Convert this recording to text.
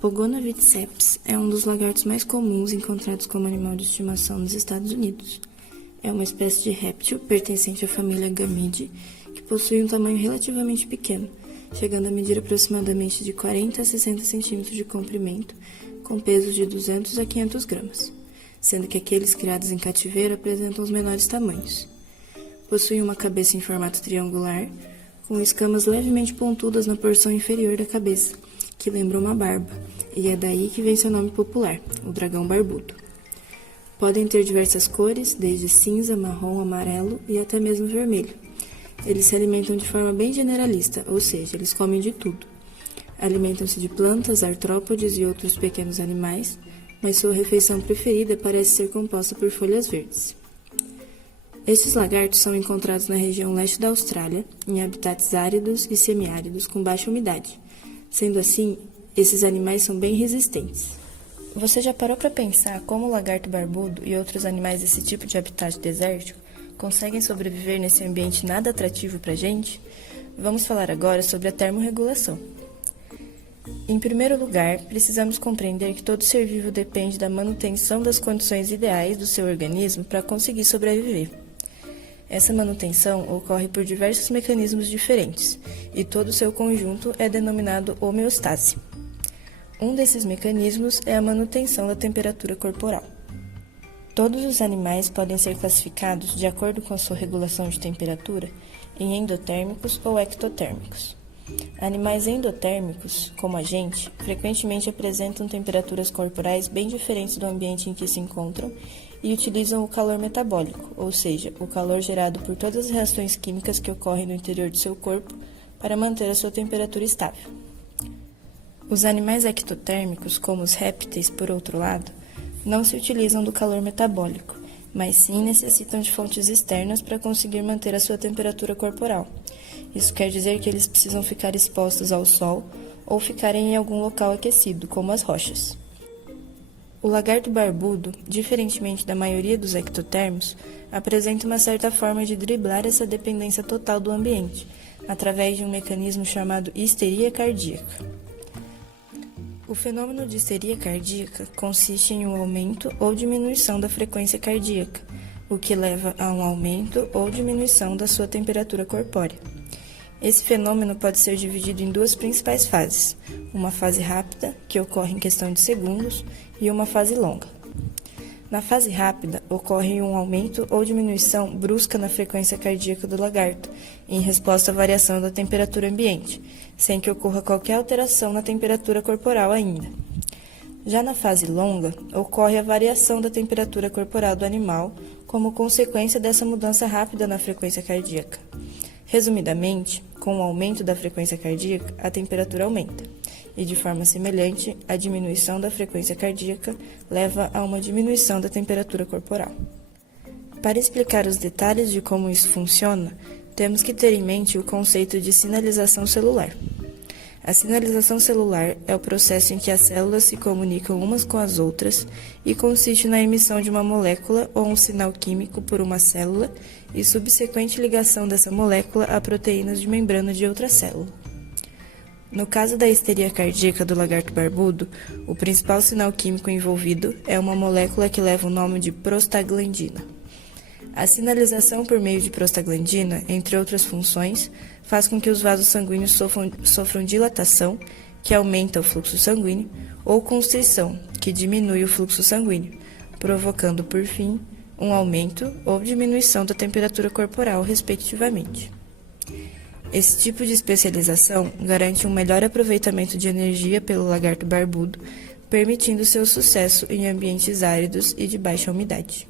Pogono-vitseps é um dos lagartos mais comuns encontrados como animal de estimação nos Estados Unidos. É uma espécie de réptil pertencente à família Gamidae que possui um tamanho relativamente pequeno, chegando a medir aproximadamente de 40 a 60 centímetros de comprimento, com pesos de 200 a 500 gramas, sendo que aqueles criados em cativeiro apresentam os menores tamanhos. Possui uma cabeça em formato triangular, com escamas levemente pontudas na porção inferior da cabeça, que lembra uma barba, e é daí que vem seu nome popular, o dragão barbudo. Podem ter diversas cores, desde cinza, marrom, amarelo e até mesmo vermelho. Eles se alimentam de forma bem generalista, ou seja, eles comem de tudo. Alimentam-se de plantas, artrópodes e outros pequenos animais, mas sua refeição preferida parece ser composta por folhas verdes. Estes lagartos são encontrados na região leste da Austrália, em habitats áridos e semiáridos com baixa umidade. Sendo assim, esses animais são bem resistentes. Você já parou para pensar como o lagarto barbudo e outros animais desse tipo de habitat desértico conseguem sobreviver nesse ambiente nada atrativo para a gente? Vamos falar agora sobre a termorregulação. Em primeiro lugar, precisamos compreender que todo ser vivo depende da manutenção das condições ideais do seu organismo para conseguir sobreviver. Essa manutenção ocorre por diversos mecanismos diferentes, e todo o seu conjunto é denominado homeostase. Um desses mecanismos é a manutenção da temperatura corporal. Todos os animais podem ser classificados, de acordo com a sua regulação de temperatura, em endotérmicos ou ectotérmicos. Animais endotérmicos, como a gente, frequentemente apresentam temperaturas corporais bem diferentes do ambiente em que se encontram e utilizam o calor metabólico, ou seja, o calor gerado por todas as reações químicas que ocorrem no interior do seu corpo para manter a sua temperatura estável. Os animais ectotérmicos, como os répteis, por outro lado, não se utilizam do calor metabólico, mas sim necessitam de fontes externas para conseguir manter a sua temperatura corporal. Isso quer dizer que eles precisam ficar expostos ao sol ou ficarem em algum local aquecido, como as rochas. O lagarto barbudo, diferentemente da maioria dos ectotérmicos, apresenta uma certa forma de driblar essa dependência total do ambiente, através de um mecanismo chamado histeria cardíaca. O fenômeno de histeria cardíaca consiste em um aumento ou diminuição da frequência cardíaca, o que leva a um aumento ou diminuição da sua temperatura corpórea. Esse fenômeno pode ser dividido em duas principais fases, uma fase rápida, que ocorre em questão de segundos, e uma fase longa. Na fase rápida, ocorre um aumento ou diminuição brusca na frequência cardíaca do lagarto, em resposta à variação da temperatura ambiente, sem que ocorra qualquer alteração na temperatura corporal ainda. Já na fase longa, ocorre a variação da temperatura corporal do animal como consequência dessa mudança rápida na frequência cardíaca. Resumidamente, com o aumento da frequência cardíaca, a temperatura aumenta, e de forma semelhante, a diminuição da frequência cardíaca leva a uma diminuição da temperatura corporal. Para explicar os detalhes de como isso funciona, temos que ter em mente o conceito de sinalização celular. A sinalização celular é o processo em que as células se comunicam umas com as outras e consiste na emissão de uma molécula ou um sinal químico por uma célula e subsequente ligação dessa molécula a proteínas de membrana de outra célula. No caso da histeria cardíaca do lagarto barbudo, o principal sinal químico envolvido é uma molécula que leva o nome de prostaglandina. A sinalização por meio de prostaglandina, entre outras funções, faz com que os vasos sanguíneos sofram dilatação, que aumenta o fluxo sanguíneo, ou constrição, que diminui o fluxo sanguíneo, provocando, por fim, um aumento ou diminuição da temperatura corporal, respectivamente. Esse tipo de especialização garante um melhor aproveitamento de energia pelo lagarto barbudo, permitindo seu sucesso em ambientes áridos e de baixa umidade.